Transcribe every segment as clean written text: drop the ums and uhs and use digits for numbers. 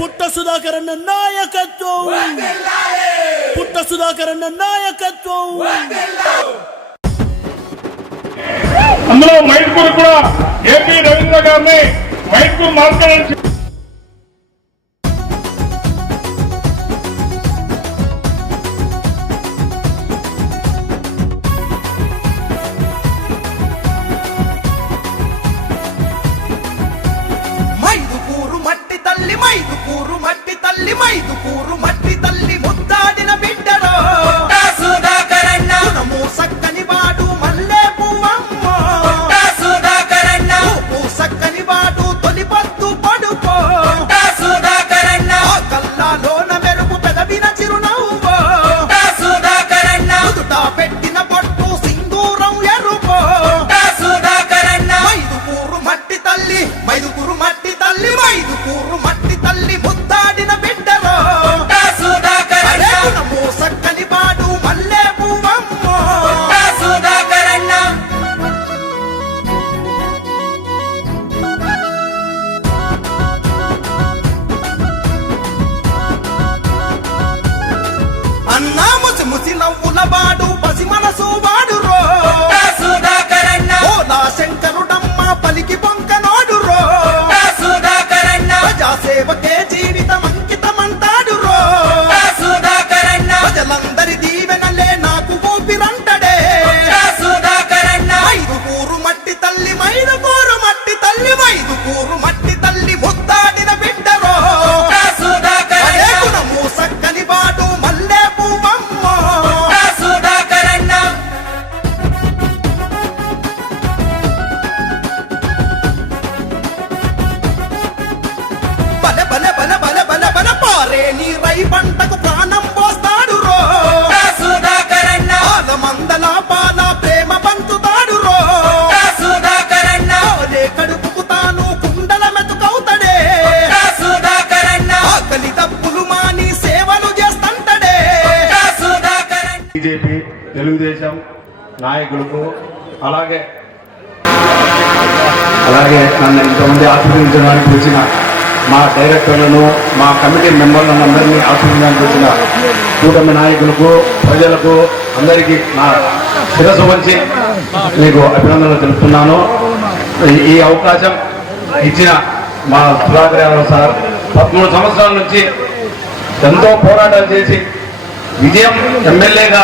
పుట్ట సుధాకర్ అన్న నాయకత్వం, పుట్ట సుధాకర్ అన్న నాయకత్వం. అందులో మైదుకూరు కూడా ఏపీ రవీంద్ర గారిని మైదుకూరు మార్కెట్ మైదుకూరు మట్టి తల్లి ముద్దాడిన బిడ్డరో సుధాకరన్న సక్కని వాడు మల్లె పువ్వమ్మ సుధాకరన్న సక్కని వాడు తొలి పత్తు పడుకో సుధాకరన్న కల్లాలోన మెరుపు పెదవిన చిరునవ్వు సుధాకరన్న దుటా పెట్టిన పట్టు సింధూరం ఎరుపో సుధాకరన్న మైదుకూరు మట్టి తల్లి మైదుకూరు మట్టి తల్లి మైదుకూరు మట్టి తల్లి ముద్దాడిన బిడ్డరో సక్కని పాడు మల్లె పువ్వమ్మ సుధాకరన్న. అన్నా ముసి ముసి నవ్వుల వాడు పసి మనసు వాడు రో సుధాకరన్న. ఓలా శంకరుడమ్మ పలికి పొంకనోడు రో సుధాకరన్న. ప్రజాసేవకే జీవితం అంకితమంటాడు రో సుధాకరన్న. ప్రజలందరి దీవెనలే నాకు ఊపిరంటడే సుధాకరన్న. మైదుకూరు మట్టి తల్లి మైదుకూరు మట్టి తల్లి మైదుకూరు మట్టి తల్లి ముద్దాడిన బిడ్డరో సుధాకరన్న. గుణము సక్కని వాడు మల్లె పువ్వమ్మ సుధాకరన్న. బల బల బల బల బల బల పారే నీ రై పంటకు ప్రాణం పోస్తాడు రో సుధాకరన్న. మందల పాల ప్రేమ పంచుతాడు రో సుధాకరన్న. కడుపుకు తాను కుండల మెతుకవుతాడే సుధాకరన్న. ఆకలి తప్పులు మాని సేవలు చేస్తుంటాడే సుధాకరన్న. బీజేపీ తెలుగుదేశం నాయకులకు అలాగే నన్ను ఇంతమంది ఆశీర్వదించడానికి వచ్చిన మా డైరెక్టర్లను మా కమిటీ మెంబర్లను అందరినీ ఆశీర్వదించడానికి వచ్చిన కూటమి నాయకులకు ప్రజలకు అందరికీ నా శిరస్సు వంచి మీకు అభినందనలు తెలుపుతున్నాను. ఈ అవకాశం ఇచ్చిన మా సుధాకర్ యాదవ్ సార్ 13 సంవత్సరాల నుంచి ఎంతో పోరాటాలు చేసి విజయం ఎమ్మెల్యేగా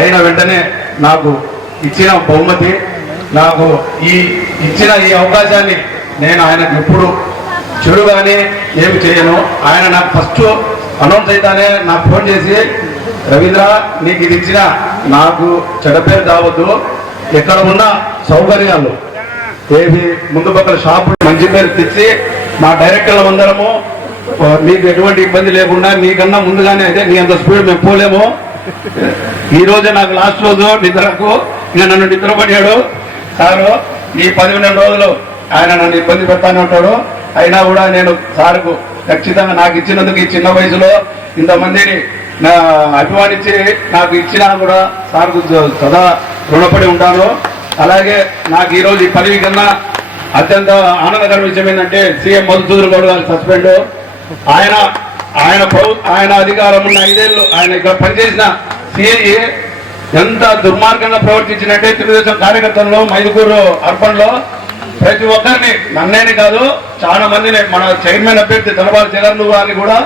అయిన వెంటనే నాకు ఇచ్చిన బహుమతి. నాకు ఇచ్చిన ఈ అవకాశాన్ని నేను ఆయనకు ఎప్పుడు చెడుగానే ఏమి చేయను. ఆయన నాకు ఫస్ట్ అనౌన్స్ అయితేనే నాకు ఫోన్ చేసి, రవీంద్ర నీకు ఇది ఇచ్చిన నాకు చెడ్డ పేరు కావద్దు, ఎక్కడ ఉన్న సౌకర్యాలు ఏవి ముందు పక్కల షాపులు మంచి పేరు తెచ్చి మా డైరెక్టర్ల అందరము మీకు ఎటువంటి ఇబ్బంది లేకుండా నీకన్నా ముందుగానే అయితే నీ అంత స్పీడ్ మేము పోలేము. ఈ రోజే నాకు లాస్ట్ రోజు నిద్రకు ఇంకా నన్ను నిద్రపడ్డాడు సారు. ఈ 12 రోజులు ఆయన నన్ను ఇబ్బంది పెడతానే ఉంటాడు. అయినా కూడా నేను సార్కు ఖచ్చితంగా నాకు ఇచ్చినందుకు ఈ చిన్న వయసులో ఇంతమందిని అభిమానించి నాకు ఇచ్చినా కూడా సార్కు సదా రుణపడి ఉంటాను. అలాగే నాకు ఈరోజు ఈ పదవి కన్నా అత్యంత ఆనందకర విషయం ఏంటంటే సీఎం మధుసూదన్ గౌడ్ గారు సస్పెండ్. ఆయన అధికారం ఉన్న 5 ఏళ్ళు ఆయన ఇక్కడ పనిచేసిన సిఐ ఎంత దుర్మార్గంగా ప్రవర్తించినట్టే తెలుగుదేశం కార్యకర్తల్లో మైదుకూరు అర్బన్ లో ప్రతి ఒక్కరిని నన్నేని కాదు చాలా మందిని మన చైర్మన్ అభ్యర్థి తలబారు జగన్ గారిని కూడా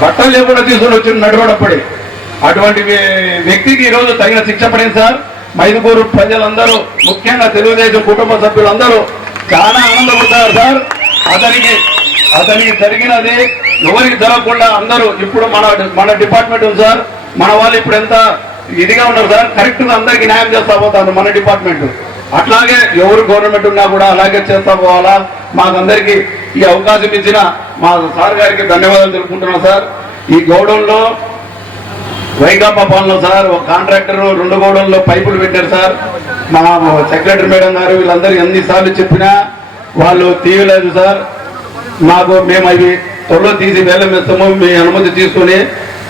బట్టలు లేకుండా తీసుకుని వచ్చి నడవడపడి అటువంటి వ్యక్తికి ఈరోజు తగిన శిక్ష పడింది సార్. మైదుకూరు ప్రజలందరూ ముఖ్యంగా తెలుగుదేశం కుటుంబ సభ్యులందరూ చాలా ఆనందపడతారు సార్. అతనికి జరిగినది ఎవరికి జరగకుండా అందరూ ఇప్పుడు మన డిపార్ట్మెంట్ ఉంది సార్. మన వాళ్ళు ఇప్పుడు ఎంత ఇదిగా ఉన్నారు సార్. కరెక్ట్ గా అందరికీ న్యాయం చేస్తా పోతారు మన డిపార్ట్మెంట్. అట్లాగే ఎవరు గవర్నమెంట్ ఉన్నా కూడా అలాగే చేస్తా పోవాలా. మాకందరికీ ఈ అవకాశం ఇచ్చిన మా సార్ గారికి ధన్యవాదాలు తెలుపుకుంటున్నాం సార్. ఈ గౌడంలో వైకాపా పాలన సార్ ఒక కాంట్రాక్టర్ 2 గౌడంలో పైపులు పెట్టారు సార్. మా సెక్రటరీ మేడం గారు వీళ్ళందరూ ఎన్నిసార్లు చెప్పినా వాళ్ళు తీయలేదు సార్. మేము అవి త్వరలో తీసి వేలం వేస్తాము, మీ అనుమతి తీసుకుని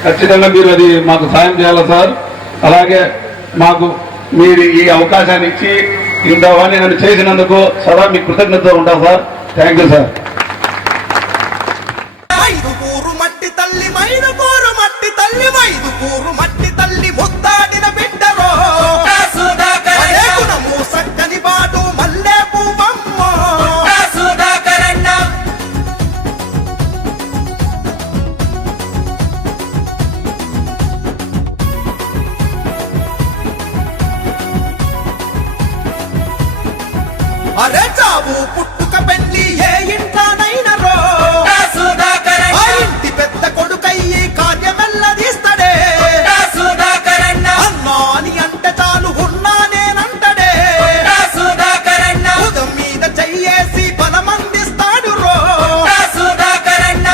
ఖచ్చితంగా మీరు అది మాకు సాయం చేయాలి సార్. అలాగే మాకు మీరు ఈ అవకాశాన్ని ఇచ్చి ఇంతవన్నీ నన్ను చేసినందుకు సదా మీకు కృతజ్ఞత ఉంటాను సార్. Thank you sir. తల్లి ఏ ఇంట్లోనైనరో ఆ ఇంటి పెద్ద కొడుకయ్యి కార్యమెల్లదీస్తాడే అన్నా అని అంటే చాలు ఉన్నా నేనంటడే ఉదం మీద చెయ్యేసి బలమందిస్తాడు రో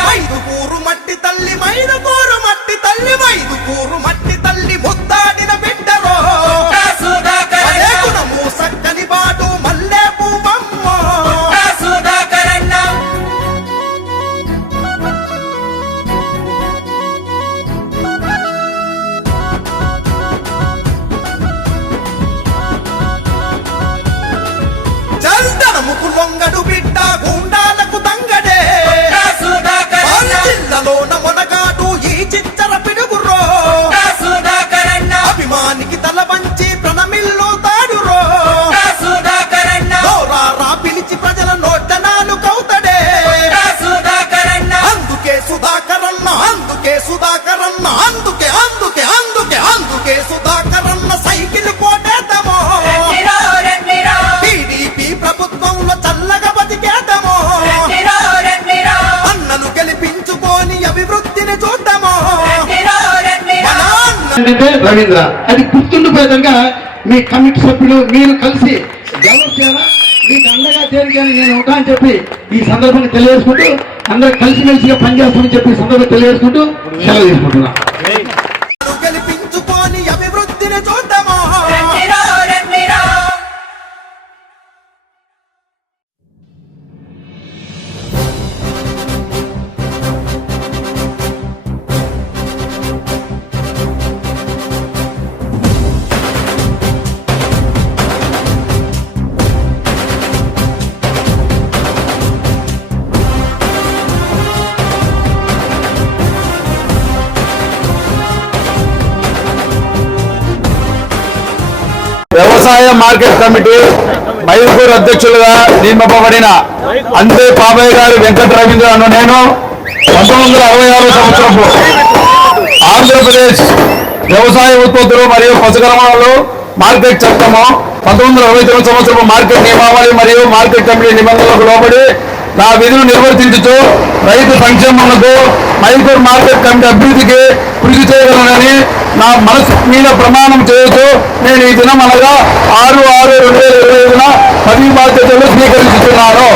మైదుకూరు మట్టి తల్లి మైదుకూరు మట్టి తల్లి మైదుకూరు మట్టి తల్లి ముద్దాడిన బిడ్డరో అదే గుణము సక్కని బాటు మల్లె పువ్వమ్మ చందనముకు లొంగడు బిడ్డ గుండాలకు దంగడే జిల్లాలోన మొనగాడు ఈ చిచ్చర పిడుగురో అభిమానికి తల వంచి ప్రణమిల్లు తాడురో రా పిలిచి ప్రజల నోటనాలు కౌతడే అందుకే సుధాకరన్న అందుకే సుధాకరన్న అందుకే అందుకే అందుకే అందుకే సుధాకరన్న సైకిల్ కోటేద్దామో టీడీపీ ప్రభుత్వంలో చల్లగా బతికేద్దామో అన్నను గెలిపించుకొని అభివృద్ధిని చూద్దామో అంటే రవీంద్ర అది గుర్తుండిపోయే విధంగా మీ కమిటీ సభ్యులు మీరు కలిసి డెవలప్ చేయాలా మీకు అండగా చేరికని నేను ఉంటా అని చెప్పి ఈ సందర్భంగా తెలియజేసుకుంటూ అందరూ కలిసిమెలిసిగా పనిచేస్తామని చెప్పి ఈ సందర్భంగా తెలియజేసుకుంటూ సెలవు తీసుకుంటున్నా. గెలిపించుకొని అభివృద్ధిని చూద్దామో వ్యవసాయ మార్కెట్ కమిటీ మైదుకూరు అధ్యక్షులుగా నియమింపబడిన అంతే పాపయ్య గారు వెంకట రవీంద్ర అను నేను 1966 సంవత్సరపు ఆంధ్రప్రదేశ్ వ్యవసాయ ఉత్పత్తులు మరియు పశుగ్రామాలు మార్కెట్ చట్టము 1929 సంవత్సరపు మార్కెట్ నియమావళి మరియు మార్కెట్ కమిటీ నిబంధనలకు లోబడి నా విధులు నిర్వర్తించుతూ రైతు సంక్షేమములకు మైదుకూరు మార్కెట్ కమిటీ అభివృద్ధికి కృషి చేయగలనని నా మనసు మీద ప్రమాణం చేస్తూ నేను ఈ దినం అనగా 6/6/2025 పదవి బాధ్యతలు స్వీకరించుతున్నాను.